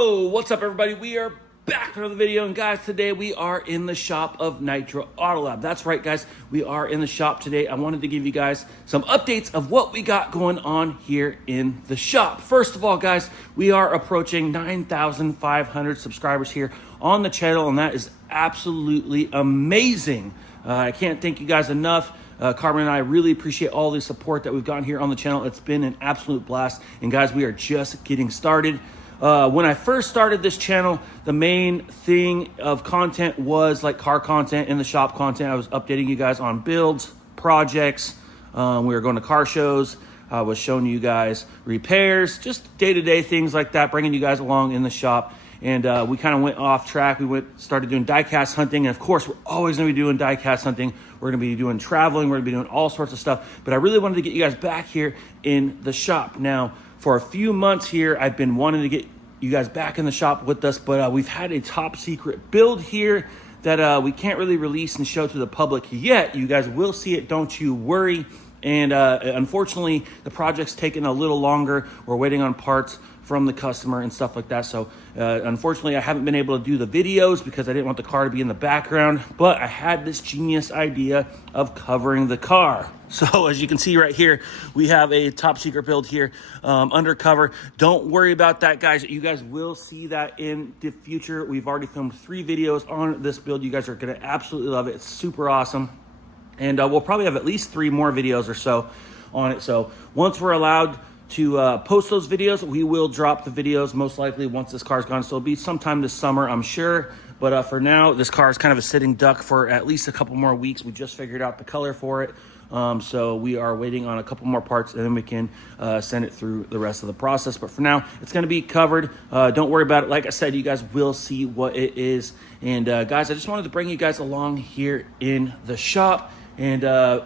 Yo, what's up everybody? We are back for another video, and guys, today we are in the shop of Nitro Autolab. That's right, guys, we are in the shop today. I wanted to give you guys some updates of what we got going on here in the shop. First of all, guys, we are approaching 9,500 subscribers here on the channel, and that is absolutely amazing. I can't thank you guys enough. Karmen and I really appreciate all the support that we've gotten here on the channel. It's been an absolute blast, and guys, we are just getting started. When I first started this channel, the main thing of content was like car content, in the shop content. I was updating you guys on builds, projects. We were going to car shows. I was showing you guys repairs, just day-to-day things like that, bringing you guys along in the shop. And we kind of went off track. We started doing diecast hunting. And of course, we're always going to be doing diecast hunting. We're going to be doing traveling. We're going to be doing all sorts of stuff. But I really wanted to get you guys back here in the shop. Now, for a few months here, I've been wanting to get you guys back in the shop with us. But we've had a top secret build here that we can't really release and show to the public yet. You guys will see it. Don't you worry. And unfortunately, the project's taken a little longer. We're waiting on parts from the customer and stuff like that. So unfortunately, I haven't been able to do the videos because I didn't want the car to be in the background, but I had this genius idea of covering the car. So as you can see right here, we have a top secret build here undercover. Don't worry about that, guys. You guys will see that in the future. We've already filmed 3 videos on this build. You guys are gonna absolutely love it. It's super awesome. And we'll probably have at least 3 more videos or so on it. So once we're allowed to post those videos, we will drop the videos most likely once this car's gone. So it'll be sometime this summer, I'm sure. But for now, this car is kind of a sitting duck for at least a couple more weeks. We just figured out the color for it. So we are waiting on a couple more parts, and then we can send it through the rest of the process. But for now, it's going to be covered. Don't worry about it. Like I said, you guys will see what it is. And guys, I just wanted to bring you guys along here in the shop and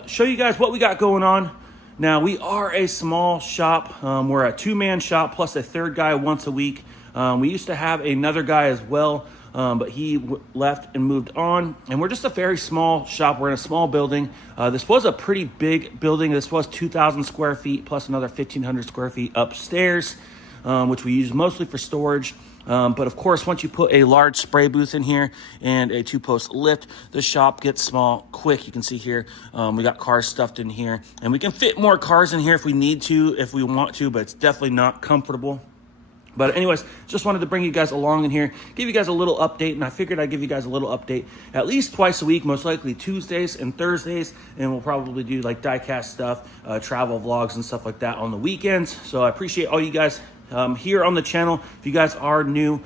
show you guys what we got going on. Now, we are a small shop. We're a 2-man shop plus a 3rd guy once a week. We used to have another guy as well, but he left and moved on. And we're just a very small shop. We're in a small building. This was a pretty big building. This was 2,000 square feet plus another 1,500 square feet upstairs, which we use mostly for storage. But of course, once you put a large spray booth in here and a 2-post lift, the shop gets small quick. You can see here, we got cars stuffed in here, and we can fit more cars in here if we need to, if we want to, but it's definitely not comfortable. But anyways, just wanted to bring you guys along in here, give you guys a little update, and I figured I'd give you guys a little update at least twice a week, most likely Tuesdays and Thursdays, and we'll probably do like diecast stuff, travel vlogs and stuff like that on the weekends. So I appreciate all you guys here on the channel. If you guys are new,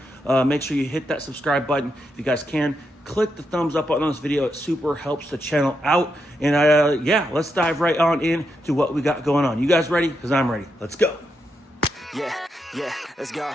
make sure you hit that subscribe button. If you guys can, click the thumbs up button on this video. It super helps the channel out. And yeah, let's dive right on in to what we got going on. You guys ready? Because I'm ready. Let's go. Yeah, let's go.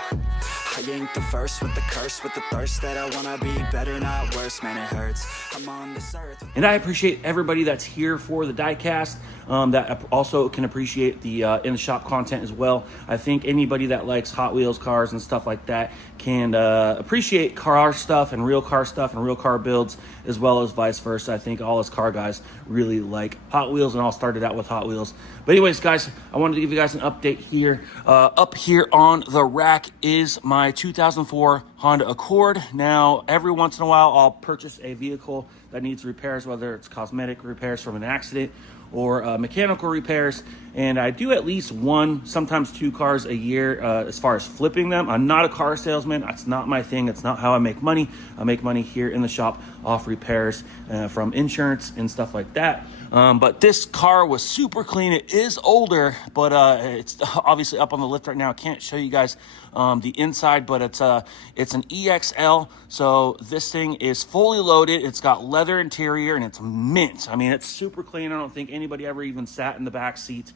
I ain't the first with the curse, with the thirst that I wanna be better, not worse, man, it hurts. I'm on this earth. And I appreciate everybody that's here for the diecast, that also can appreciate the in the shop content as well. I think anybody that likes Hot Wheels cars and stuff like that can appreciate car stuff and real car builds, as well as vice versa. I think all us car guys really like Hot Wheels, and all started out with Hot Wheels. But anyways, guys, I wanted to give you guys an update here. Up here on the rack is my 2004 Honda Accord. Now, every once in a while, I'll purchase a vehicle that needs repairs, whether it's cosmetic repairs from an accident or mechanical repairs, and I do at least 1, sometimes 2 cars a year as far as flipping them. I'm not a car salesman. That's not my thing. It's not how I make money. I make money here in the shop off repairs from insurance and stuff like that. But this car was super clean. It is older, but it's obviously up on the lift right now. I can't show you guys the inside, but it's an EXL. So this thing is fully loaded. It's got leather interior and it's mint. I mean, it's super clean. I don't think anybody ever even sat in the back seat.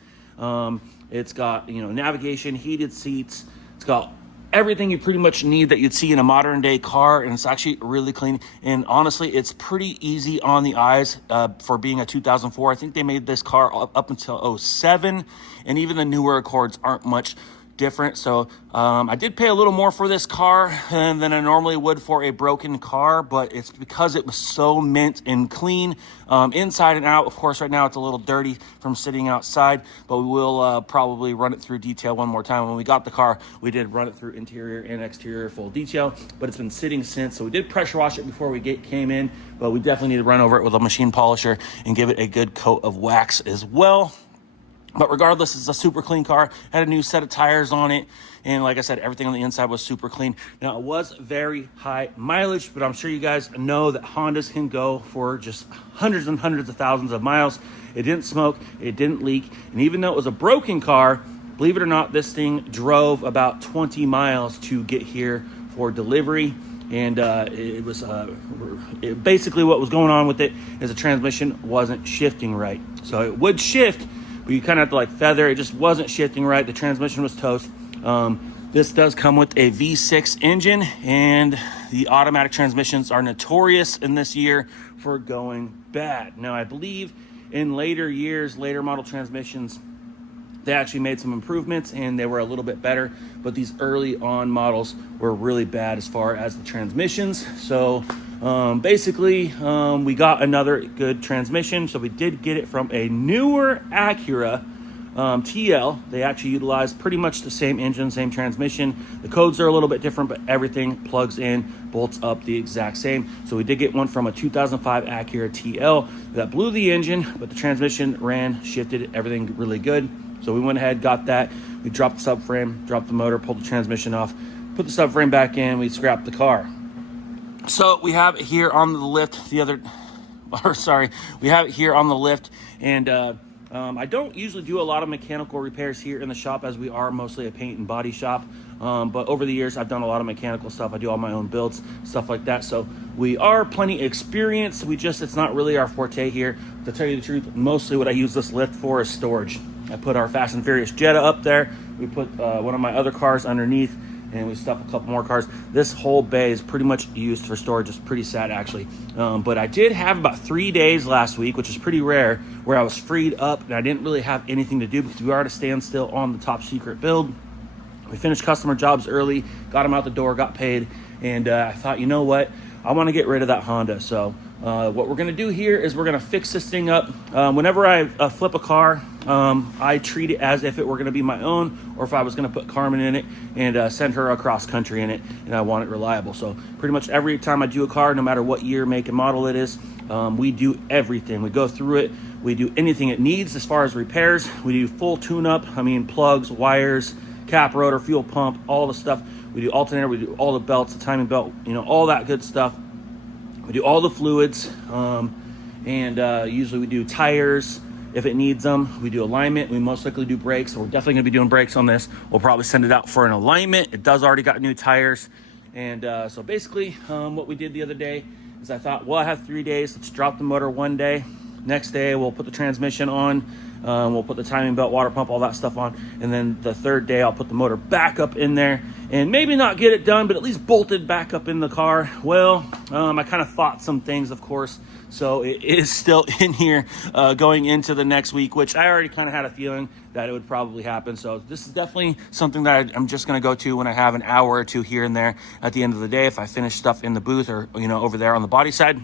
It's got, you know, navigation, heated seats. It's got everything you pretty much need that you'd see in a modern day car, and it's actually really clean. And honestly, it's pretty easy on the eyes for being a 2004. I think they made this car up until 07, and even the newer Accords aren't much different. So I did pay a little more for this car than I normally would for a broken car, but it's because it was so mint and clean inside and out. Of course, right now it's a little dirty from sitting outside, but we will probably run it through detail one more time. When we got the car, we did run it through interior and exterior full detail, but it's been sitting since. So we did pressure wash it before we came in, but we definitely need to run over it with a machine polisher and give it a good coat of wax as well. But regardless, it's a super clean car. Had a new set of tires on it. And like I said, everything on the inside was super clean. Now, it was very high mileage, but I'm sure you guys know that Hondas can go for just hundreds and hundreds of thousands of miles. It didn't smoke. It didn't leak. And even though it was a broken car, believe it or not, this thing drove about 20 miles to get here for delivery. And basically what was going on with it is the transmission wasn't shifting right. So it would shift, but you kind of have to like feather. It just wasn't shifting right. The transmission was toast. This does come with a V6 engine, and the automatic transmissions are notorious in this year for going bad. Now, I believe in later years, later model transmissions, they actually made some improvements and they were a little bit better, but these early on models were really bad as far as the transmissions. So basically, we got another good transmission. So we did get it from a newer Acura TL. They actually utilize pretty much the same engine, same transmission. The codes are a little bit different, but everything plugs in, bolts up the exact same. So we did get one from a 2005 Acura TL that blew the engine, but the transmission ran, shifted, everything really good. So we went ahead, got that. We dropped the subframe, dropped the motor, pulled the transmission off, put the subframe back in, we scrapped the car. So we have it here on the lift, we have it here on the lift, and I don't usually do a lot of mechanical repairs here in the shop, as we are mostly a paint and body shop. But over the years, I've done a lot of mechanical stuff. I do all my own builds, stuff like that. So we are plenty experienced. It's not really our forte here. To tell you the truth, mostly what I use this lift for is storage. I put our Fast and Furious Jetta up there. We put one of my other cars underneath, and we stuff a couple more cars. This whole bay is pretty much used for storage. It's pretty sad, actually. But I did have about 3 days last week, which is pretty rare, where I was freed up and I didn't really have anything to do because we are at a standstill on the top secret build. We finished customer jobs early, got them out the door, got paid, and I thought, you know what? I want to get rid of that Honda. So what we're going to do here is we're going to fix this thing up. Whenever I flip a car, I treat it as if it were going to be my own, or if I was going to put Karmen in it and send her across country in it, and I want it reliable. So pretty much every time I do a car, no matter what year, make, and model it is, we do everything. We go through it. We do anything it needs as far as repairs. We do full tune-up. Plugs, wires, cap, rotor, fuel pump, all the stuff. We do alternator. We do all the belts, the timing belt, all that good stuff. We do all the fluids, and usually we do tires if it needs them. We do alignment. We most likely do brakes. So we're definitely going to be doing brakes on this. We'll probably send it out for an alignment. It does already got new tires. And so basically what we did the other day is I thought, well, I have 3 days. Let's drop the motor one day. Next day, we'll put the transmission on. We'll put the timing belt, water pump, all that stuff on. And then the third day, I'll put the motor back up in there and maybe not get it done, but at least bolted back up in the car. Well, I kind of thought some things, of course. So it is still in here going into the next week, which I already kind of had a feeling that it would probably happen. So this is definitely something that I'm just going to go to when I have an hour or two here and there at the end of the day, if I finish stuff in the booth or, over there on the body side.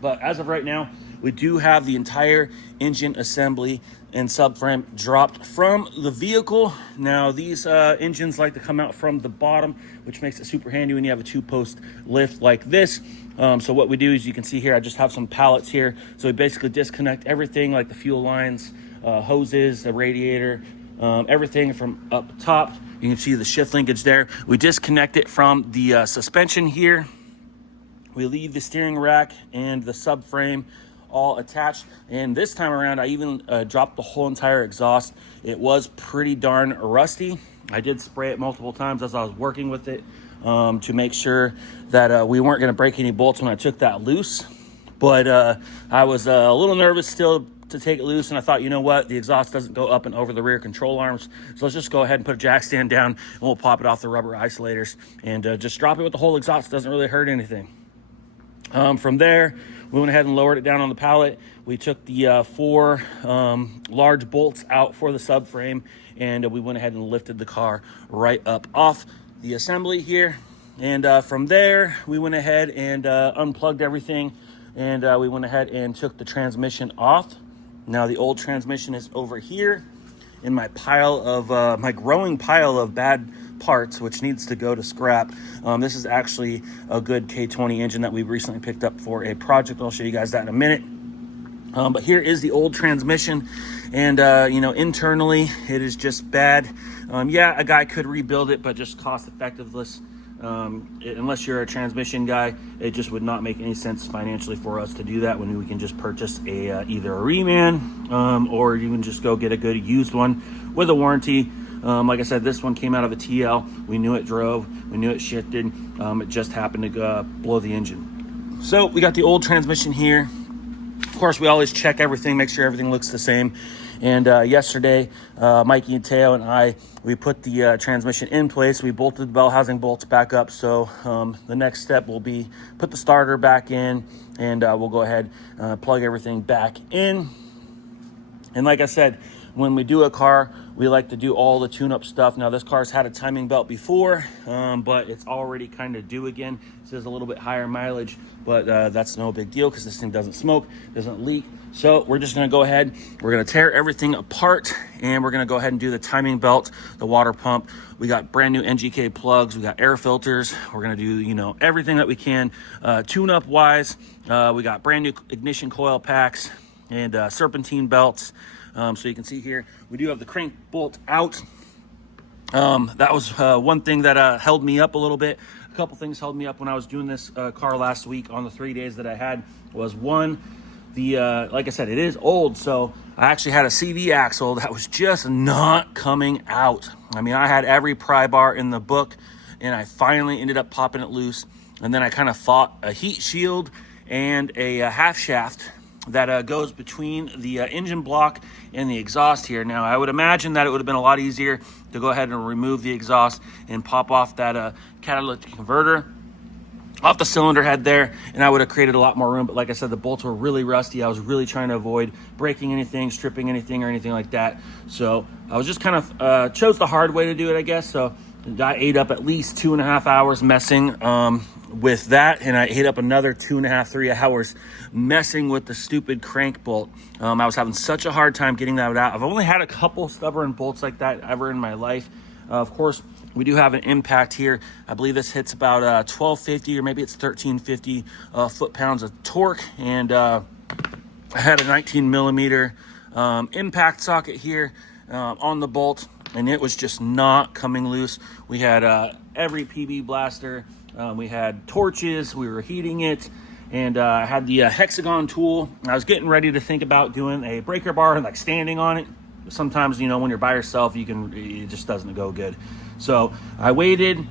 But as of right now, we do have the entire engine assembly and subframe dropped from the vehicle. Now, these engines like to come out from the bottom, which makes it super handy when you have a two-post lift like this. So what we do is, you can see here, I just have some pallets here. So we basically disconnect everything like the fuel lines, hoses, the radiator, everything from up top. You can see the shift linkage there. We disconnect it from the suspension here. We leave the steering rack and the subframe all attached, and this time around I even dropped the whole entire exhaust. It was pretty darn rusty. I did spray it multiple times as I was working with it to make sure that we weren't going to break any bolts when I took that loose, but I was a little nervous still to take it loose, and I thought, you know what, the exhaust doesn't go up and over the rear control arms, so let's just go ahead and put a jack stand down and we'll pop it off the rubber isolators and just drop it with the whole exhaust. It doesn't really hurt anything. From there, we went ahead and lowered it down on the pallet. We took the 4 large bolts out for the subframe, and we went ahead and lifted the car right up off the assembly here. And from there, we went ahead and unplugged everything, and we went ahead and took the transmission off. Now the old transmission is over here in my pile of my growing pile of bad parts, which needs to go to scrap. This is actually a good K20 engine that we recently picked up for a project. I'll show you guys that in a minute. But here is the old transmission, and internally it is just bad. Yeah, a guy could rebuild it, but just cost effectiveness. Unless you're a transmission guy, it just would not make any sense financially for us to do that when we can just purchase either a reman or you can just go get a good used one with a warranty. Like I said, this one came out of a TL. We knew it drove, we knew it shifted. It just happened to blow the engine. So we got the old transmission here. Of course, we always check everything, make sure everything looks the same. And yesterday, Mikey and Teo and I, we put the transmission in place. We bolted the bell housing bolts back up. So the next step will be put the starter back in, and we'll go ahead plug everything back in. And like I said, when we do a car, we like to do all the tune-up stuff. Now, this car's had a timing belt before, but it's already kind of due again. It says a little bit higher mileage, but that's no big deal because this thing doesn't smoke, doesn't leak. So we're just going to go ahead. We're going to tear everything apart, and we're going to go ahead and do the timing belt, the water pump. We got brand new NGK plugs. We got air filters. We're going to do, everything that we can tune-up wise. We got brand new ignition coil packs and serpentine belts. So you can see here, we do have the crank bolt out. That was one thing that held me up a little bit. A couple things held me up when I was doing this car last week on the 3 days that I had. Was one, like I said, it is old, so I actually had a CV axle that was just not coming out. I mean, I had every pry bar in the book, and I finally ended up popping it loose. And then I kind of fought a heat shield and a half shaft that goes between the engine block and the exhaust here. Now, I would imagine that it would have been a lot easier to go ahead and remove the exhaust and pop off that catalytic converter off the cylinder head there, and I would have created a lot more room. But like I said, the bolts were really rusty. I was really trying to avoid breaking anything, stripping anything, or anything like that. So I was just kind of chose the hard way to do it, I guess. So I ate up at least 2.5 hours messing with that, and I ate up another 2.5, 3 hours messing with the stupid crank bolt. I was having such a hard time getting that out. I've only had a couple stubborn bolts like that ever in my life. Of course, we do have an impact here. I believe this hits about 1250, or maybe it's 1350 foot-pounds of torque, and I had a 19 millimeter impact socket here on the bolt, and it was just not coming loose. We had every PB blaster. We had torches. We were heating it. And I had the hexagon tool. I was getting ready to think about doing a breaker bar and like standing on it. Sometimes, when you're by yourself, it just doesn't go good. So I waited,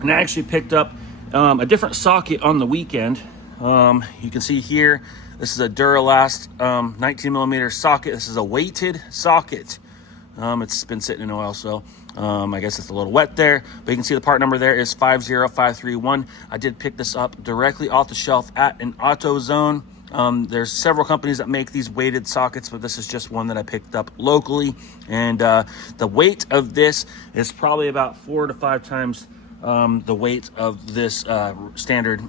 and I actually picked up a different socket on the weekend. You can see here, this is a Duralast 19 millimeter socket. This is a weighted socket. It's been sitting in oil, so I guess it's a little wet there, but you can see the part number there is 50531. I did pick this up directly off the shelf at an AutoZone. There's several companies that make these weighted sockets, but this is just one that I picked up locally. And the weight of this is probably about 4 to 5 times the weight of this standard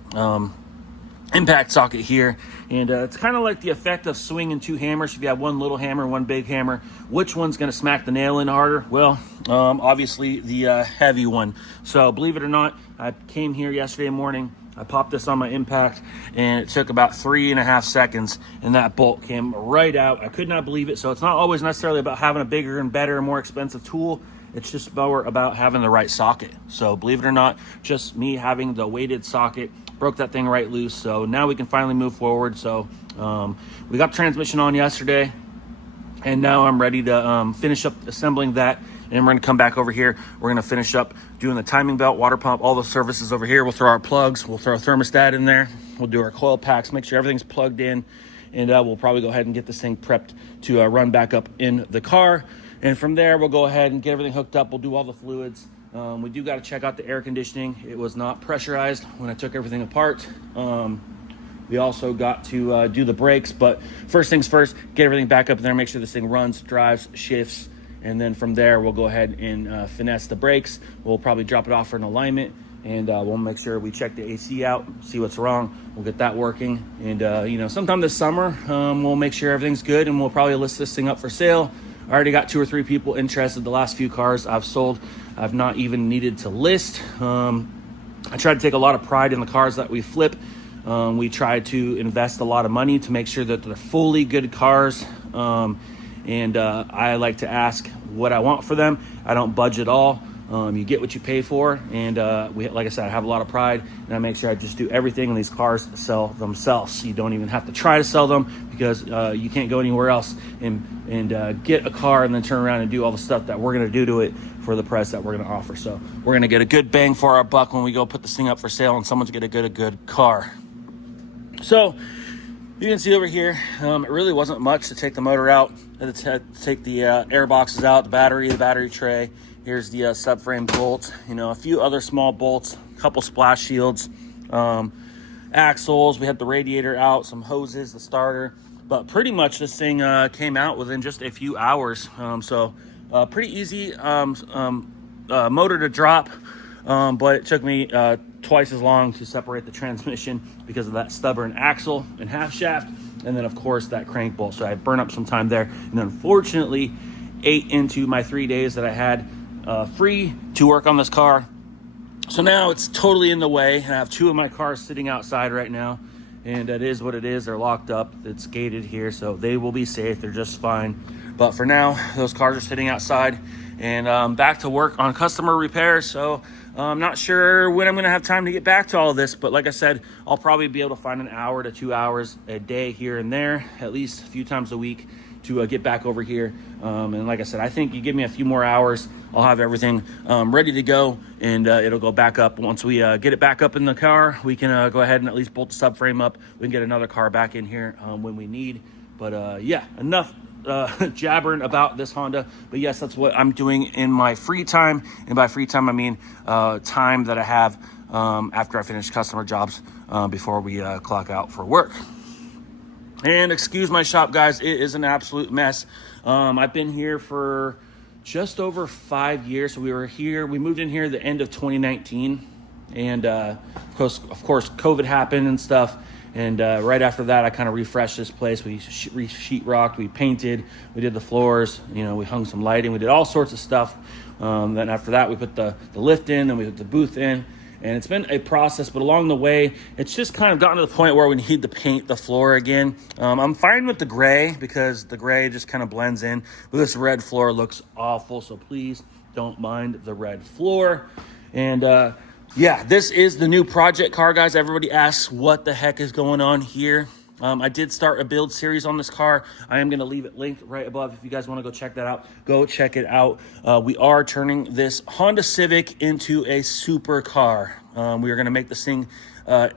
impact socket here. And it's kind of like the effect of swinging 2 hammers. If you have one little hammer, one big hammer, which one's going to smack the nail in harder? Well, obviously the heavy one. So believe it or not, I came here yesterday morning, I popped this on my impact, and it took about 3.5 seconds, and that bolt came right out. I could not believe it. So it's not always necessarily about having a bigger and better and more expensive tool. It's just more about having the right socket. So believe it or not, just me having the weighted socket broke that thing right loose. So now we can finally move forward. So we got the transmission on yesterday, and now I'm ready to finish up assembling that. And we're going to come back over here. We're going to finish up doing the timing belt, water pump, all the services over here. We'll throw our plugs. We'll throw a thermostat in there. We'll do our coil packs, make sure everything's plugged in. And we'll probably go ahead and get this thing prepped to run back up in the car. And from there, we'll go ahead and get everything hooked up. We'll do all the fluids. We do got to check out the air conditioning. It was not pressurized when I took everything apart. We also got to do the brakes, but first things first, get everything back up there, make sure this thing runs, drives, shifts, and then from there, we'll go ahead and finesse the brakes. We'll probably drop it off for an alignment, and we'll make sure we check the AC out, see what's wrong. We'll get that working, and you know, sometime this summer, we'll make sure everything's good, and we'll probably list this thing up for sale. I already got 2 or 3 people interested. The last few cars I've sold, I've not even needed to list. I try to take a lot of pride in the cars that we flip. We try to invest a lot of money to make sure that they're fully good cars. And I like to ask what I want for them. I don't budget all. You get what you pay for. And like I said, I have a lot of pride, and I make sure I just do everything, and these cars sell themselves. You don't even have to try to sell them, because you can't go anywhere else and get a car and then turn around and do all the stuff that we're going to do to it for the price that we're going to offer. So we're going to get a good bang for our buck when we go put this thing up for sale, and someone's going to get a good car. So you can see over here, it really wasn't much to take the motor out, to take the air boxes out, the battery tray. Here's the subframe bolts, you know, a few other small bolts, a couple splash shields, axles. We had the radiator out, some hoses, the starter. But pretty much this thing came out within just a few hours. So pretty easy motor to drop, but it took me twice as long to separate the transmission because of that stubborn axle and half shaft, and then of course that crank bolt. So I burned up some time there, and unfortunately ate into my 3 days that I had free to work on this car. So now it's totally in the way, and I have 2 of my cars sitting outside right now, and it is what it is. They're locked up, it's gated here, so they will be safe. They're just fine. But for now, those cars are sitting outside, and back to work on customer repairs. So I'm not sure when I'm going to have time to get back to all of this, but like I said, I'll probably be able to find 1 hour to 2 hours a day here and there, at least a few times a week, to get back over here. And like I said, I think you give me a few more hours, I'll have everything ready to go, and it'll go back up. Once we get it back up in the car, we can go ahead and at least bolt the subframe up. We can get another car back in here when we need. But yeah, enough jabbering about this Honda. But yes, that's what I'm doing in my free time, and by free time I mean time that I have after I finish customer jobs before we clock out for work. And excuse my shop, guys, it is an absolute mess. I've been here for just over 5 years. So we moved in here the end of 2019, and of course COVID happened and stuff. And right after that, I kind of refreshed this place. We sheetrocked, we painted, we did the floors, you know, we hung some lighting, we did all sorts of stuff. Then after that, we put the lift in, then we put the booth in. And it's been a process, but along the way, it's just kind of gotten to the point where we need to paint the floor again. I'm fine with the gray, because the gray just kind of blends in, but this red floor looks awful, so please don't mind the red floor. And yeah, this is the new project car, guys. Everybody asks what the heck is going on here. I did start a build series on this car. I am going to leave it linked right above. If you guys want to go check that out, go check it out. We are turning this Honda Civic into a super car. We are going to make this thing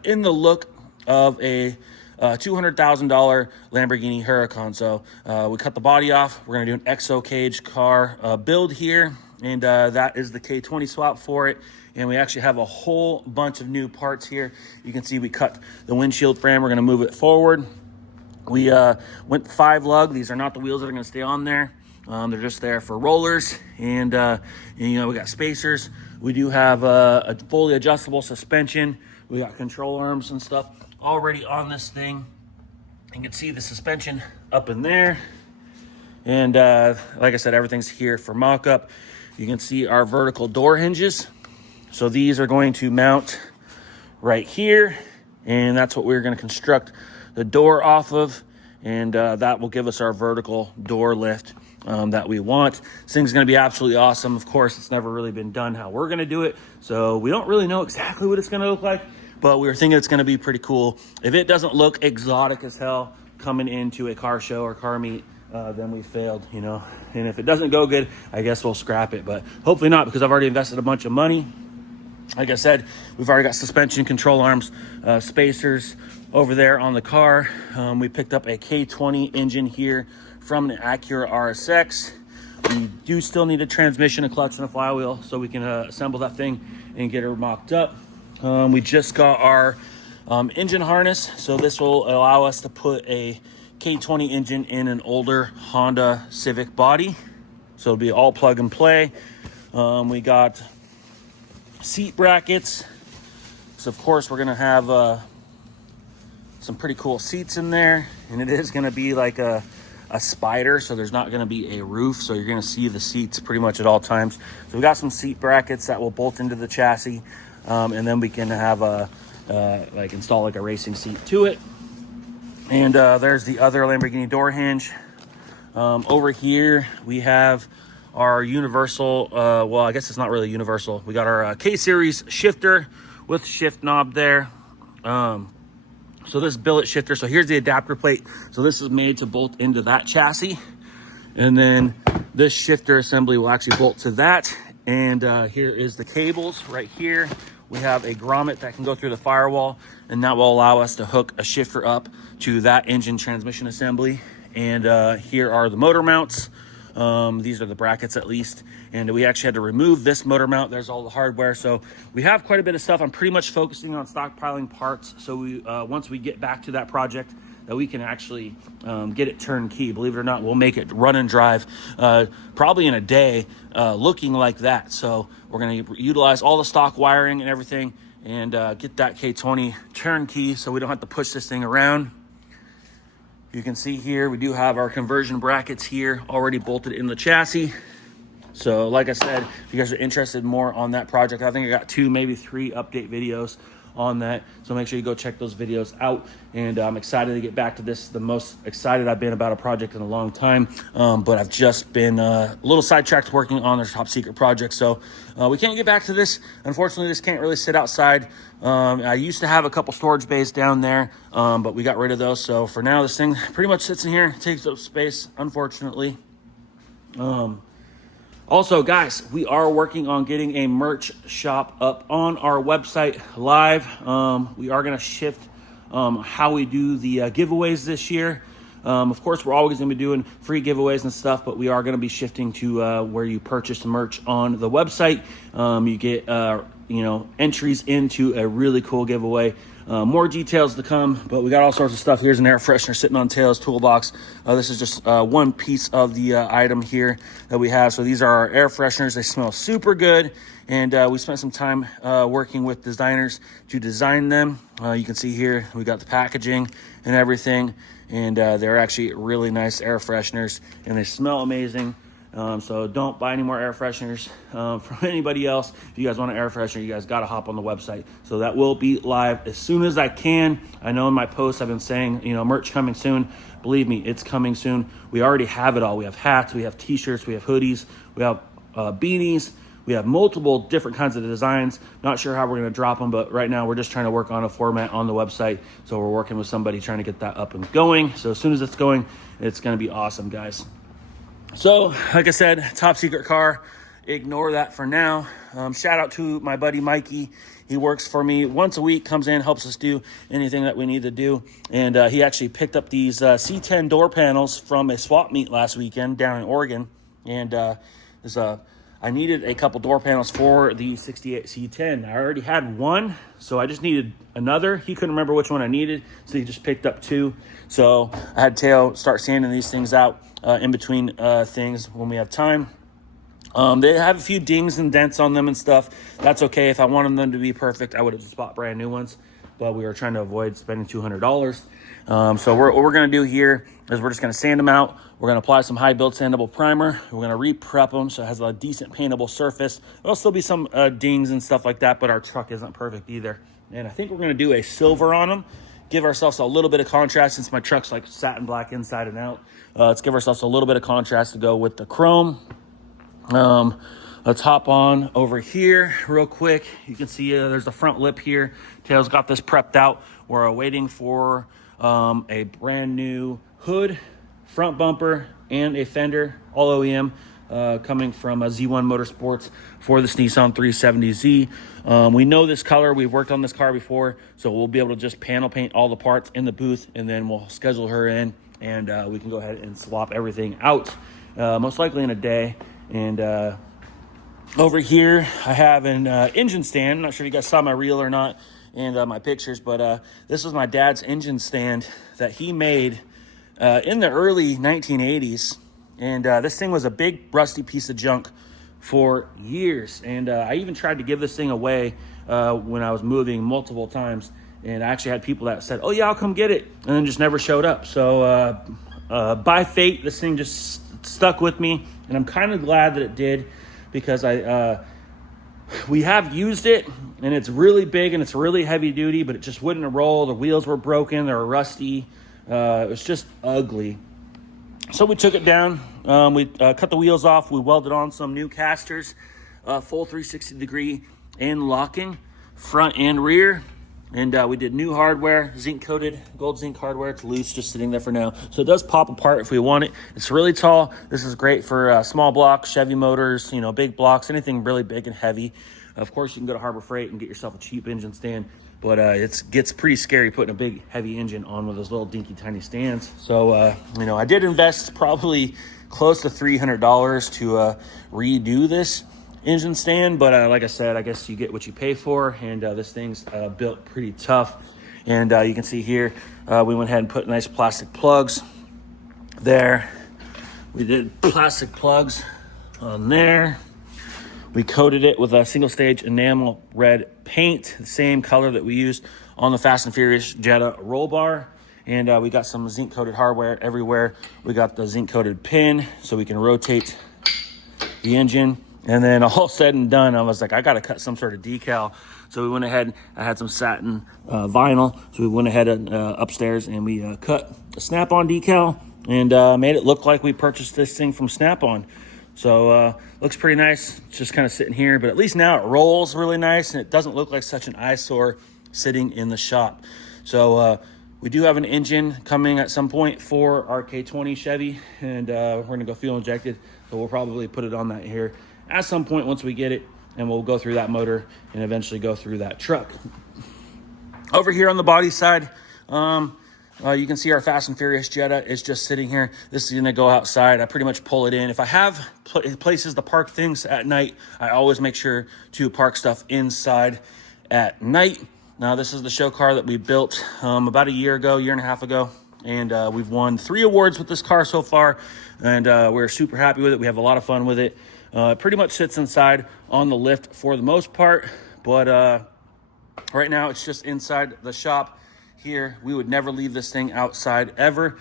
in the look of a $200,000 Lamborghini Huracan. So we cut the body off. We're going to do an exo cage car build here, and that is the K20 swap for it. And we actually have a whole bunch of new parts here. You can see we cut the windshield frame. We're going to move it forward. We went 5 lug. These are not the wheels that are going to stay on there. They're just there for rollers. And you know, we got spacers. We do have a fully adjustable suspension. We got control arms and stuff already on this thing. You can see the suspension up in there. And like I said, everything's here for mock-up. You can see our vertical door hinges. So these are going to mount right here, and that's what we're going to construct the door off of, and that will give us our vertical door lift that we want. This thing's going to be absolutely awesome. Of course, it's never really been done how we're going to do it, so we don't really know exactly what it's going to look like, but we were thinking it's going to be pretty cool. If it doesn't look exotic as hell coming into a car show or car meet, then we failed, you know. And if it doesn't go good, I guess we'll scrap it, but hopefully not, because I've already invested a bunch of money. Like I said, we've already got suspension, control arms, spacers over there on the car. We picked up a K20 engine here from an Acura RSX. We do still need a transmission, a clutch, and a flywheel, so we can assemble that thing and get her mocked up. We just got our engine harness. So this will allow us to put a K20 engine in an older Honda Civic body. So it'll be all plug and play. We got seat brackets. So of course we're gonna have some pretty cool seats in there, and it is gonna be like a spider, so there's not gonna be a roof, so you're gonna see the seats pretty much at all times. So we got some seat brackets that will bolt into the chassis, and then we can have like install like a racing seat to it. And there's the other Lamborghini door hinge. Over here we have our universal, well, I guess it's not really universal. We got our K-Series shifter with shift knob there. So this billet shifter, so here's the adapter plate. So this is made to bolt into that chassis. And then this shifter assembly will actually bolt to that. And here is the cables right here. We have a grommet that can go through the firewall, and that will allow us to hook a shifter up to that engine transmission assembly. And here are the motor mounts. These are the brackets at least. And we actually had to remove this motor mount. There's all the hardware. So we have quite a bit of stuff. I'm pretty much focusing on stockpiling parts. So we once we get back to that project, that we can actually get it turnkey. Believe it or not, we'll make it run and drive probably in a day, looking like that. So we're going to utilize all the stock wiring and everything, and get that K20 turnkey so we don't have to push this thing around. You can see here we do have our conversion brackets here already bolted in the chassis. So like I said, if you guys are interested more on that project, I think I got 2, maybe 3 update videos on that. So make sure you go check those videos out. And I'm excited to get back to this. The most excited I've been about a project in a long time. But I've just been a little sidetracked working on their top secret project. So we can't get back to this. Unfortunately, this can't really sit outside. I used to have a couple storage bays down there, but we got rid of those. So for now, this thing pretty much sits in here, takes up space, unfortunately. Also, guys, we are working on getting a merch shop up on our website live. We are going to shift how we do the giveaways this year. Of course, we're always going to be doing free giveaways and stuff, but we are going to be shifting to where you purchase the merch on the website. You get entries into a really cool giveaway. More details to come, but we got all sorts of stuff. Here's an air freshener sitting on Taylor's toolbox. This is just one piece of the item here that we have. So these are our air fresheners. They smell super good, and we spent some time working with designers to design them. You can see here we got the packaging and everything, and they're actually really nice air fresheners, and they smell amazing. So don't buy any more air fresheners from anybody else. If you guys want an air freshener, you guys got to hop on the website. So that will be live as soon as I can. I know in my posts I've been saying, merch coming soon. Believe me, it's coming soon. We already have it all. We have hats, we have t-shirts, we have hoodies, we have beanies. We have multiple different kinds of designs. Not sure how we're going to drop them, but right now we're just trying to work on a format on the website. So we're working with somebody trying to get that up and going. So as soon as it's going, it's going to be awesome, guys. So, like I said, top secret car, ignore that for now. Shout out to my buddy Mikey. He works for me once a week, comes in, helps us do anything that we need to do. And he actually picked up these C10 door panels from a swap meet last weekend down in Oregon. And I needed a couple door panels for the 68 C10. I already had one, so I just needed another. He couldn't remember which one I needed, so he just picked up 2. So I had Teo start sanding these things out in between things when we have time. They have a few dings and dents on them and stuff. That's okay. If I wanted them to be perfect, I would have just bought brand new ones, but we were trying to avoid spending $200. So what we're going to do here is we're just going to sand them out. We're going to apply some high build sandable primer. We're going to re-prep them so it has a decent paintable surface. There'll still be some dings and stuff like that, but our truck isn't perfect either. And I think we're going to do a silver on them. Give ourselves a little bit of contrast since my truck's like satin black inside and out. Let's give ourselves a little bit of contrast to go with the chrome. Let's hop on over here real quick. You can see there's the front lip here. Tail's got this prepped out. We're waiting for a brand new hood, front bumper, and a fender, all OEM, coming from Z1 Motorsports for this Nissan 370Z. We know this color. We've worked on this car before, so we'll be able to just panel paint all the parts in the booth, and then we'll schedule her in, and we can go ahead and swap everything out, most likely in a day. And Over here, I have an engine stand. I'm not sure if you guys saw my reel or not and my pictures, but this was my dad's engine stand that he made in the early 1980s. And this thing was a big rusty piece of junk for years. And I even tried to give this thing away when I was moving multiple times. And I actually had people that said, oh yeah, I'll come get it. And then just never showed up. So by fate, this thing just stuck with me. And I'm kind of glad that it did, because we have used it, and it's really big and it's really heavy duty, but it just wouldn't roll. The wheels were broken, they were rusty. It was just ugly. So we took it down. We cut the wheels off. We welded on some new casters, full 360-degree and locking, front and rear. And we did new hardware, zinc-coated, gold zinc hardware. It's loose, just sitting there for now. So it does pop apart if we want it. It's really tall. This is great for small blocks, Chevy motors, big blocks, anything really big and heavy. Of course, you can go to Harbor Freight and get yourself a cheap engine stand, but it gets pretty scary putting a big, heavy engine on one of those little dinky, tiny stands. So, I did invest probably close to $300 to redo this engine stand, but like I said, I guess you get what you pay for, and this thing's built pretty tough. And you can see here, we went ahead and put nice plastic plugs there. We did plastic plugs on there. We coated it with a single stage enamel red paint, the same color that we used on the Fast and Furious Jetta roll bar. And we got some zinc coated hardware everywhere. We got the zinc coated pin so we can rotate the engine. And then all said and done, I was like, I got to cut some sort of decal. So we went ahead, I had some satin vinyl. So we went ahead and upstairs and we cut a Snap-on decal and made it look like we purchased this thing from Snap-on. So looks pretty nice. It's just kind of sitting here, but at least now it rolls really nice and it doesn't look like such an eyesore sitting in the shop. So we do have an engine coming at some point for our K20 Chevy, and we're going to go fuel injected. So we'll probably put it on that here at some point once we get it, and we'll go through that motor and eventually go through that truck. Over here on the body side, you can see our Fast and Furious Jetta is just sitting here. This is going to go outside. I pretty much pull it in. If I have places to park things at night, I always make sure to park stuff inside at night. Now, this is the show car that we built about a year and a half ago. And we've won 3 awards with this car so far. And we're super happy with it. We have a lot of fun with it. It pretty much sits inside on the lift for the most part. But right now, it's just inside the shop here. We would never leave this thing outside ever.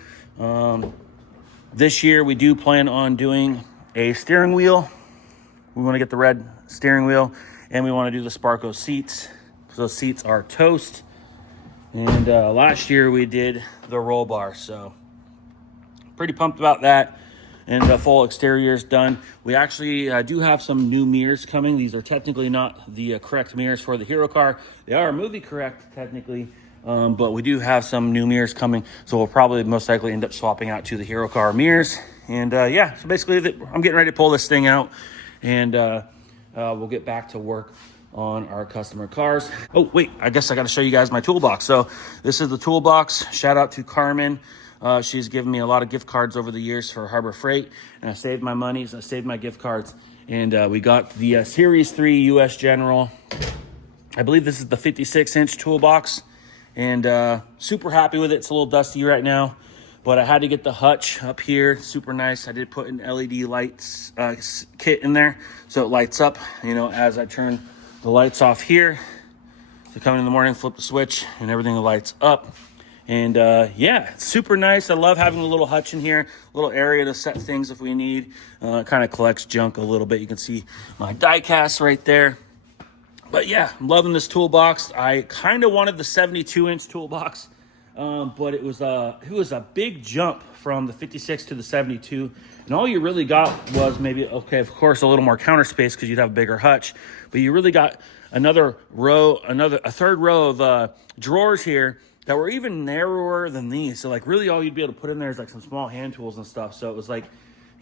This year, we do plan on doing a steering wheel. We want to get the red steering wheel. And we want to do the Sparco seats. Those seats are toast. And last year we did the roll bar, so pretty pumped about that. And the full exterior is done. We actually do have some new mirrors coming. These are technically not the correct mirrors for the Hero car. They are movie correct technically, but we do have some new mirrors coming. So we'll probably most likely end up swapping out to the Hero car mirrors. And yeah, so basically I'm getting ready to pull this thing out, and we'll get back to work on our customer cars. Oh, wait, I guess I got to show you guys my toolbox. So this is the toolbox. Shout out to Karmen. She's given me a lot of gift cards over the years for Harbor Freight, and I saved my money, so I saved my gift cards. And we got the Series 3 US General. I believe this is the 56-inch toolbox, and super happy with it. It's a little dusty right now, but I had to get the hutch up here. Super nice. I did put an LED lights kit in there, so it lights up, as I turn the lights off here. So come in the morning, flip the switch, and everything lights up. And yeah, it's super nice. I love having a little hutch in here, a little area to set things if we need. It kind of collects junk a little bit. You can see my diecast right there. But yeah, I'm loving this toolbox. I kind of wanted the 72-inch toolbox, but it was a big jump from the 56 to the 72. And all you really got was maybe, okay, of course, a little more counter space because you'd have a bigger hutch. But you really got a third row of drawers here that were even narrower than these. So like really all you'd be able to put in there is like some small hand tools and stuff. So it was like,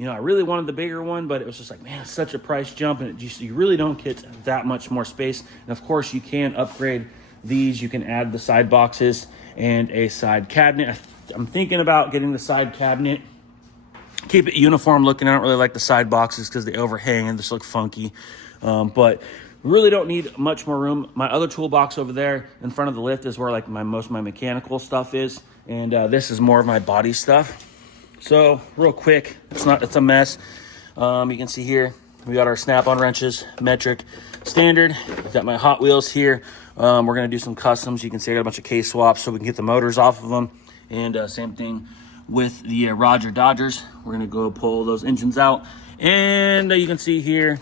I really wanted the bigger one, but it was just like, man, it's such a price jump, and you really don't get that much more space. And of course you can upgrade these. You can add the side boxes and a side cabinet. I'm thinking about getting the side cabinet. Keep it uniform looking. I don't really like the side boxes because they overhang and just look funky. But really don't need much more room. My other toolbox over there in front of the lift is where like most of my mechanical stuff is. And this is more of my body stuff. So real quick, it's a mess. You can see here, we got our snap-on wrenches, metric, standard. I've got my Hot Wheels here. We're gonna do some customs. You can see I got a bunch of case swaps so we can get the motors off of them. And same thing with the Roger Dodgers. We're gonna go pull those engines out. And you can see here,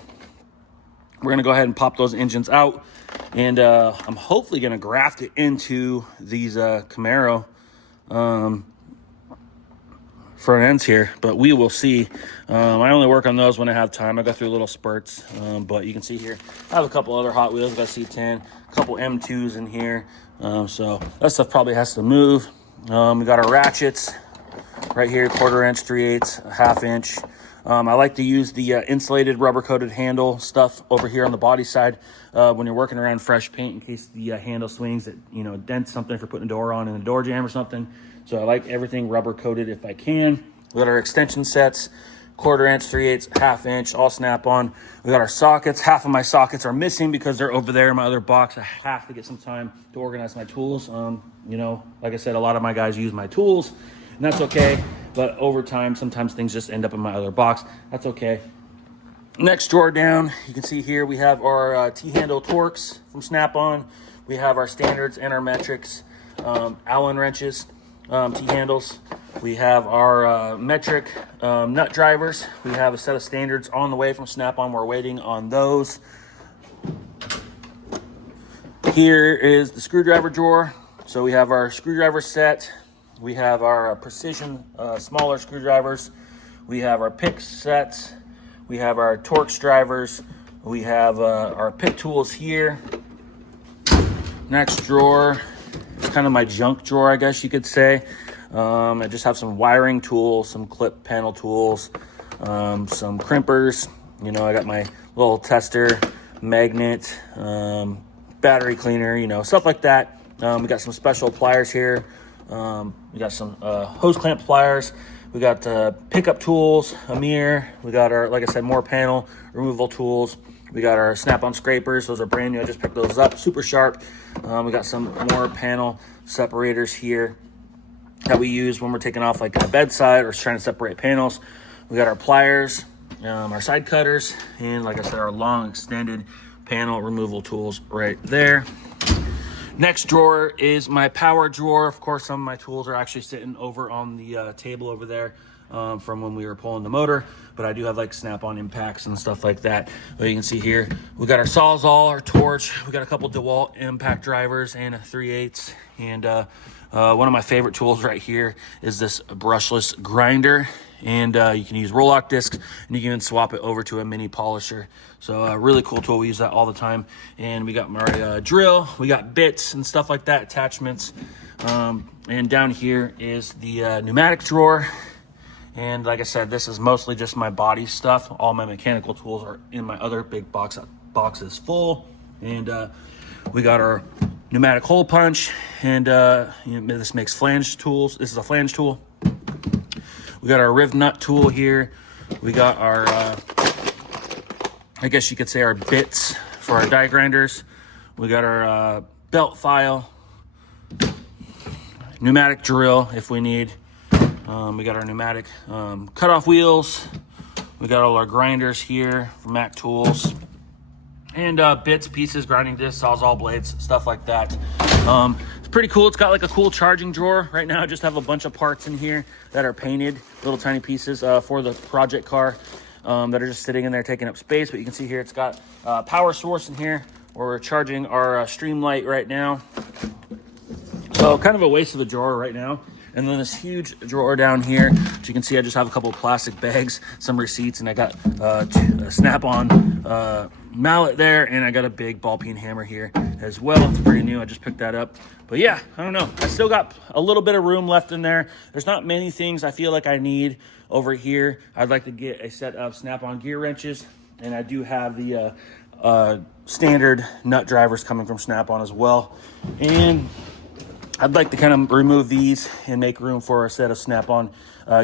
we're gonna go ahead and pop those engines out. And I'm hopefully gonna graft it into these Camaro front ends here, but we will see. I only work on those when I have time. I go through little spurts, but you can see here, I have a couple other Hot Wheels. I got C10, a couple M2s in here. So that stuff probably has to move. We got our ratchets right here, 1/4 inch, 3/8, 1/2 inch. I like to use the insulated rubber coated handle stuff over here on the body side when you're working around fresh paint in case the handle swings, it dents something for putting a door on in a door jamb or something. So I like everything rubber coated if I can. We got our extension sets, 1/4 inch, 3/8, 1/2 inch, all snap on. We got our sockets. Half of my sockets are missing because they're over there in my other box. I have to get some time to organize my tools. Like I said, a lot of my guys use my tools, and that's okay. But over time, sometimes things just end up in my other box. That's okay. Next drawer down, you can see here we have our T-handle Torx from Snap-on. We have our standards and our metrics, Allen wrenches, T-handles. We have our metric nut drivers. We have a set of standards on the way from Snap-on. We're waiting on those. Here is the screwdriver drawer. So we have our screwdriver set. We have our precision smaller screwdrivers. We have our pick sets. We have our Torx drivers. We have our pick tools here. Next drawer, it's kind of my junk drawer, I guess you could say. I just have some wiring tools, some clip panel tools, some crimpers. I got my little tester, magnet, battery cleaner, stuff like that. We got some special pliers here. We got some hose clamp pliers. We got pickup tools, a mirror. We got our, like I said, more panel removal tools. We got our snap-on scrapers. Those are brand new. I just picked those up, super sharp. We got some more panel separators here that we use when we're taking off like a bedside or trying to separate panels. We got our pliers, our side cutters, and like I said, our long extended panel removal tools right there. Next drawer is my power drawer. Of course, some of my tools are actually sitting over on the table over there from when we were pulling the motor, but I do have like snap-on impacts and stuff like that. But you can see here, we got our Sawzall, our torch, we got a couple DeWalt impact drivers and a 3/8. And one of my favorite tools right here is this brushless grinder. And you can use roll-lock discs, and you can even swap it over to a mini polisher. So a really cool tool. We use that all the time. And we got my drill. We got bits and stuff like that, attachments. And down here is the pneumatic drawer. And like I said, this is mostly just my body stuff. All my mechanical tools are in my other big boxes full. And we got our pneumatic hole punch. And this makes flange tools. This is a flange tool. We got our riv nut tool here. We got our, I guess you could say our bits for our die grinders. We got our belt file, pneumatic drill if we need. We got our pneumatic cutoff wheels. We got all our grinders here from Mac Tools. And bits, pieces, grinding discs, Sawzall blades, stuff like that. It's pretty cool. It's got like a cool charging drawer. Right now I just have a bunch of parts in here that are painted, little tiny pieces for the project car that are just sitting in there taking up space. But you can see here it's got a power source in here where we're charging our Streamlight right now. So kind of a waste of a drawer right now. And then this huge drawer down here, as you can see, I just have a couple of plastic bags, some receipts, and I got a snap-on mallet there, and I got a big ball peen hammer here as well. It's pretty new. I just picked that up. But yeah, I don't know. I still got a little bit of room left in there. There's not many things I feel like I need over here. I'd like to get a set of snap-on gear wrenches, and I do have the standard nut drivers coming from Snap-on as well. And I'd like to kind of remove these and make room for a set of Snap-on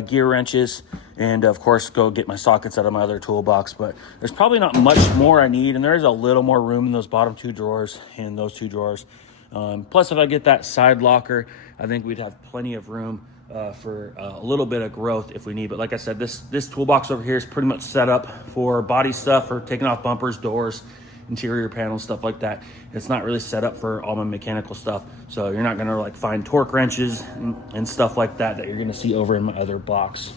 gear wrenches, and of course go get my sockets out of my other toolbox. But there's probably not much more I need, and there is a little more room in those bottom 2 drawers and those 2 drawers. Plus, if I get that side locker, I think we'd have plenty of room for a little bit of growth if we need. But like I said, this toolbox over here is pretty much set up for body stuff, for taking off bumpers, doors, interior panels, stuff like that. It's not really set up for all my mechanical stuff, so you're not gonna like find torque wrenches and stuff like that you're gonna see over in my other box.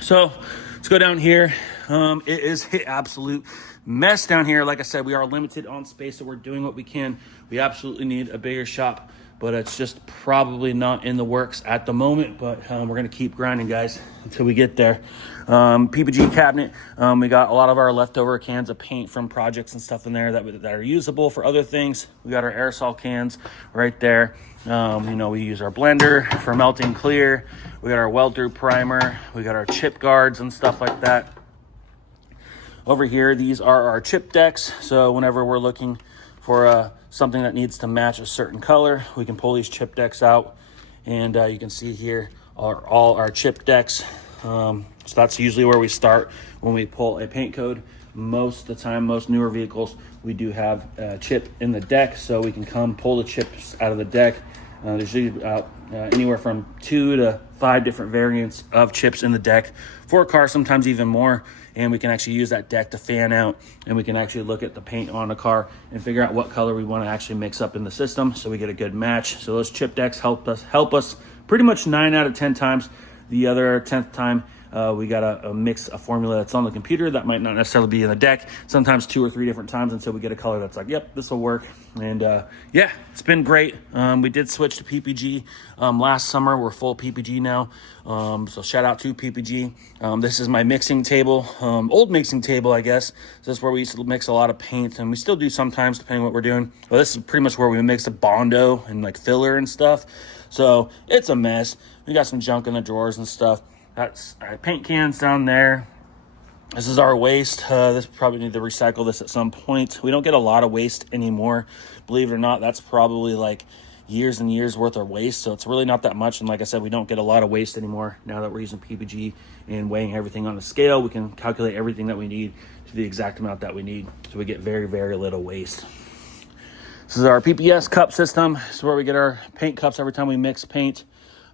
So let's go down here. It is an absolute mess down here. Like I said, we are limited on space, so we're doing what we can. We absolutely need a bigger shop, but it's just probably not in the works at the moment. But we're going to keep grinding, guys, until we get there. PPG cabinet. We got a lot of our leftover cans of paint from projects and stuff in there that are usable for other things. We got our aerosol cans right there. We use our blender for melting clear. We got our weld-through primer. We got our chip guards and stuff like that. Over here, these are our chip decks. So whenever we're looking for something that needs to match a certain color, we can pull these chip decks out, and you can see here are all our chip decks. So that's usually where we start when we pull a paint code. Most of the time, most newer vehicles, we do have a chip in the deck, so we can come pull the chips out of the deck. There's usually anywhere from 2 to 5 different variants of chips in the deck for a car, sometimes even more. And we can actually use that deck to fan out, and we can actually look at the paint on the car and figure out what color we want to actually mix up in the system, so we get a good match. So those chip decks help us pretty much 9 out of 10 times. The other 10th time, we got to mix a formula that's on the computer that might not necessarily be in the deck, sometimes 2 or 3 different times until we get a color that's like, yep, this will work. And yeah, it's been great. We did switch to PPG last summer. We're full PPG now. So shout out to PPG. This is my mixing table, old mixing table, I guess. So this is where we used to mix a lot of paint, and we still do sometimes depending on what we're doing. Well, this is pretty much where we mix the Bondo and like filler and stuff. So it's a mess. We got some junk in the drawers and stuff. That's our paint cans down there. This is our waste. This probably need to recycle this at some point. We don't get a lot of waste anymore. Believe it or not, that's probably like years and years worth of waste. So it's really not that much. And like I said, we don't get a lot of waste anymore. Now that we're using PPG and weighing everything on a scale, we can calculate everything that we need to the exact amount that we need. So we get very, very little waste. This is our PPS cup system. This is where we get our paint cups every time we mix paint.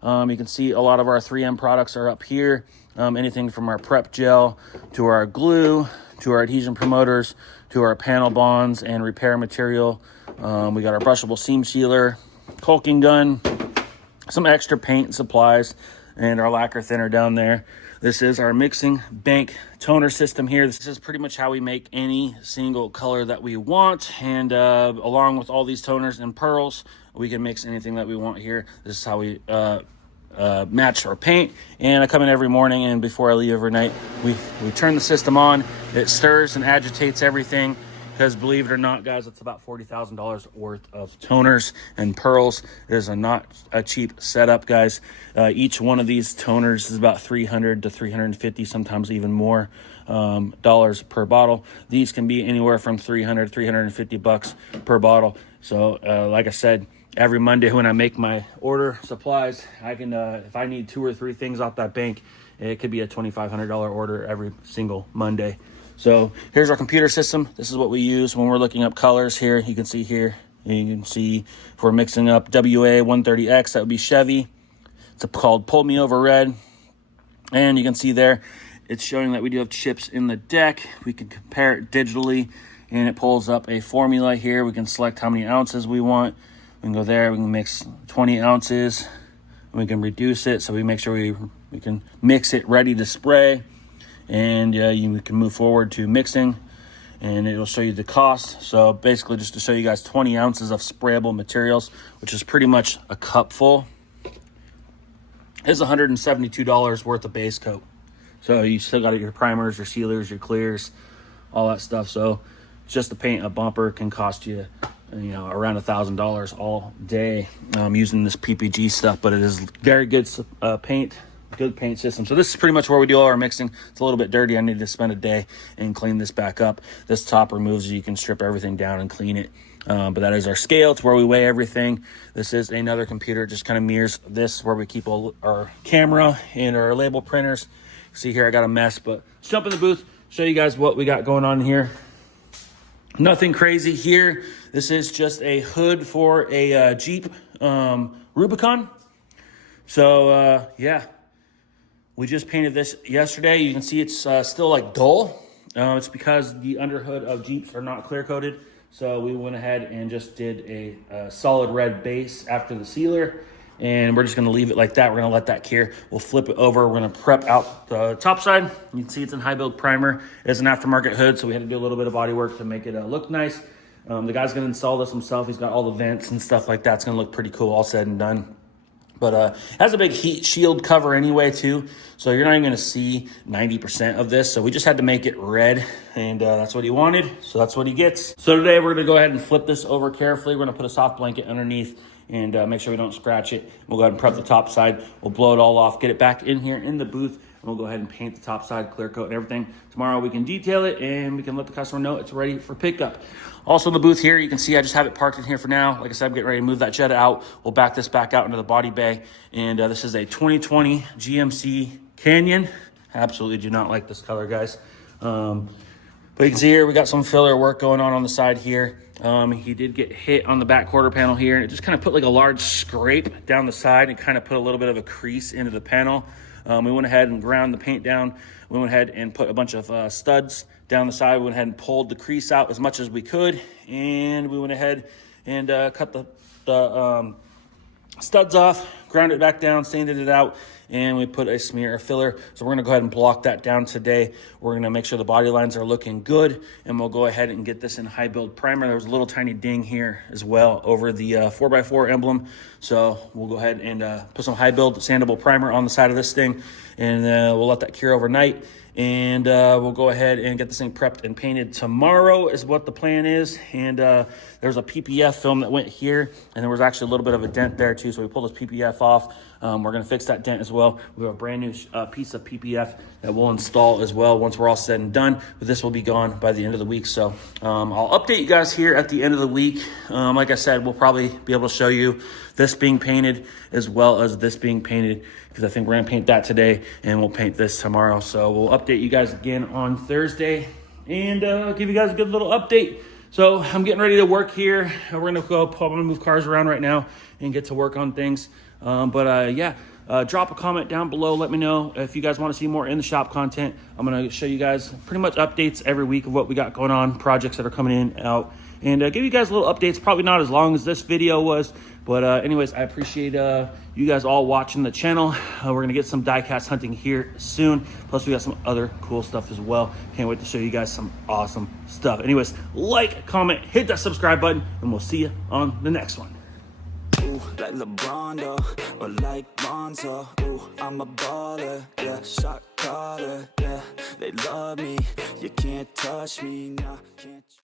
You can see a lot of our 3M products are up here. Anything from our prep gel to our glue to our adhesion promoters to our panel bonds and repair material. We got our brushable seam sealer, caulking gun, some extra paint and supplies, and our lacquer thinner down there. This is our mixing bank toner system here. This is pretty much how we make any single color that we want. And along with all these toners and pearls, we can mix anything that we want here. This is how we match our paint. And I come in every morning, and before I leave every night, we turn the system on. It stirs and agitates everything. Because believe it or not, guys, it's about $40,000 worth of toners and pearls. It is not a cheap setup, guys. Each one of these toners is about $300 to $350, sometimes even more dollars per bottle. These can be anywhere from $300 $350 per bottle. So like I said, every Monday when I make my order supplies, I can if I need 2 or 3 things off that bank, it could be a $2,500 order every single Monday. So here's our computer system. This is what we use when we're looking up colors here. You can see here, you can see if we're mixing up WA130X, that would be Chevy. It's called Pull Me Over Red. And you can see there, it's showing that we do have chips in the deck. We can compare it digitally, and it pulls up a formula here. We can select how many ounces we want. We can go there, we can mix 20 ounces. We can reduce it, so we make sure we can mix it ready to spray. And you can move forward to mixing, and it'll show you the cost. So basically, just to show you guys, 20 ounces of sprayable materials, which is pretty much a cup full, is $172 worth of base coat. So you still got your primers, your sealers, your clears, all that stuff. So just to paint a bumper can cost you, around $1,000 all day using this PPG stuff. But it is very good paint. Good paint system. So this is pretty much where we do all our mixing. It's a little bit dirty. I need to spend a day and clean this back up. This top removes it. You can strip everything down and clean it. But that is our scale. It's where we weigh everything. This is another computer, just kind of mirrors this, where we keep all our camera and our label printers. See here, I got a mess, but let's jump in the booth, show you guys what we got going on here. Nothing crazy here. This is just a hood for a Jeep Rubicon. So yeah, we just painted this yesterday. You can see it's still like dull. It's because the underhood of Jeeps are not clear coated. So we went ahead and just did a solid red base after the sealer. And we're just gonna leave it like that. We're gonna let that cure. We'll flip it over. We're gonna prep out the top side. You can see it's in high build primer. It's an aftermarket hood, so we had to do a little bit of body work to make it look nice. The guy's gonna install this himself. He's got all the vents and stuff like that. It's gonna look pretty cool, all said and done. But it has a big heat shield cover anyway too, so you're not even gonna see 90% of this. So we just had to make it red, and that's what he wanted, so that's what he gets. So today we're gonna go ahead and flip this over carefully. We're gonna put a soft blanket underneath and make sure we don't scratch it. We'll go ahead and prep the top side. We'll blow it all off, get it back in here in the booth, and we'll go ahead and paint the top side, clear coat and everything. Tomorrow we can detail it, and we can let the customer know it's ready for pickup. Also in the booth here, you can see I just have it parked in here for now. Like I said, I'm getting ready to move that Jetta out. We'll back this back out into the body bay. And this is a 2020 GMC Canyon. Absolutely do not like this color, guys. But you can see here, we got some filler work going on the side here. He did get hit on the back quarter panel here, and it just kind of put like a large scrape down the side and kind of put a little bit of a crease into the panel. We went ahead and ground the paint down. We went ahead and put a bunch of studs down the side. We went ahead and pulled the crease out as much as we could, and we went ahead and cut the studs off, ground it back down, sanded it out, and we put a smear of filler. So we're gonna go ahead and block that down today. We're gonna make sure the body lines are looking good, and we'll go ahead and get this in high build primer. There was a little tiny ding here as well over the 4x4 emblem. So we'll go ahead and put some high build sandable primer on the side of this thing, and we'll let that cure overnight. And we'll go ahead and get this thing prepped and painted tomorrow is what the plan is. And there's a PPF film that went here, and there was actually a little bit of a dent there too, so we pulled this PPF off. We're going to fix that dent as well. We have a brand new piece of PPF that we'll install as well once we're all said and done, but this will be gone by the end of the week. So I'll update you guys here at the end of the week. Like I said, we'll probably be able to show you this being painted as well as this being painted, because I think we're going to paint that today and we'll paint this tomorrow. So we'll update you guys again on Thursday and give you guys a good little update. So I'm getting ready to work here. We're going to go, I'm going to move cars around right now and get to work on things. Yeah, drop a comment down below. Let me know if you guys want to see more in the shop content. I'm going to show you guys pretty much updates every week of what we got going on, projects that are coming in, out, and give you guys little updates. Probably not as long as this video was, but anyways, I appreciate you guys all watching the channel. We're going to get some diecast hunting here soon. Plus, we got some other cool stuff as well. Can't wait to show you guys some awesome stuff. Anyways, like, comment, hit that subscribe button, and we'll see you on the next one. Ooh, like LeBron, though, or like Lonzo. Ooh, I'm a baller, yeah, shot caller, yeah. They love me, you can't touch me, nah, can't.